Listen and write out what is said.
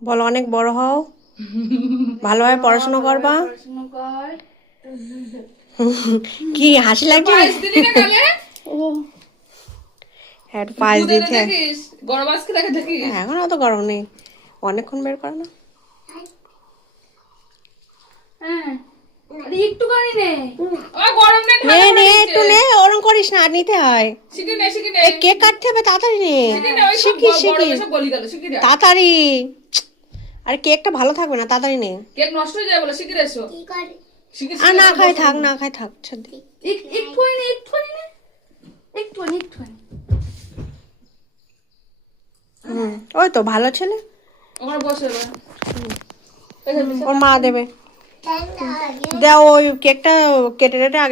বলো অনেক বড় হও, ভালোভাবে পড়াশোনা করবা। পড়াশোনা কর। কি হাসি লাগছে? পায়েস দিলি না গালে? ও হ্যাঁ একটু পায়েস দুধ এনে দিতে। দেখিস, গরম আজকে রেখে দেখিস। এখন অত গরম নেই, অনেকক্ষণ বের করে না। হ্যাঁ আরে একটুখানি নে। ও গরম নেই, নে ঠান্ডা নে করে একটু দিচ্ছে। নে, ওরম করিস না, আর নিতে হয়। শিখি নে, শিখি নে। এই কেক কাটতে হবে, তাড়াতাড়ি নে। শিখি নে, ওই সব শিখিস বড় শিখিস, এসব গলি গেল, শিখি নে। তাড়াতাড়ি। আরে কেকটা ভালো থাকবে না, তাড়াতাড়ি নে। কেক নষ্ট হয়ে যায় বলে শিখি রে এসো। শিখি আর না খাই থাক, না খাই থাক, ছেড়ে দে। একটুখানি নে, একটুখানি নে। একটুখানি। ওই তো ভালো ছেলে, ওখানে বসে রে। ওর মা দেবে। দাও ওই কেকটা কেটে কেটে আগে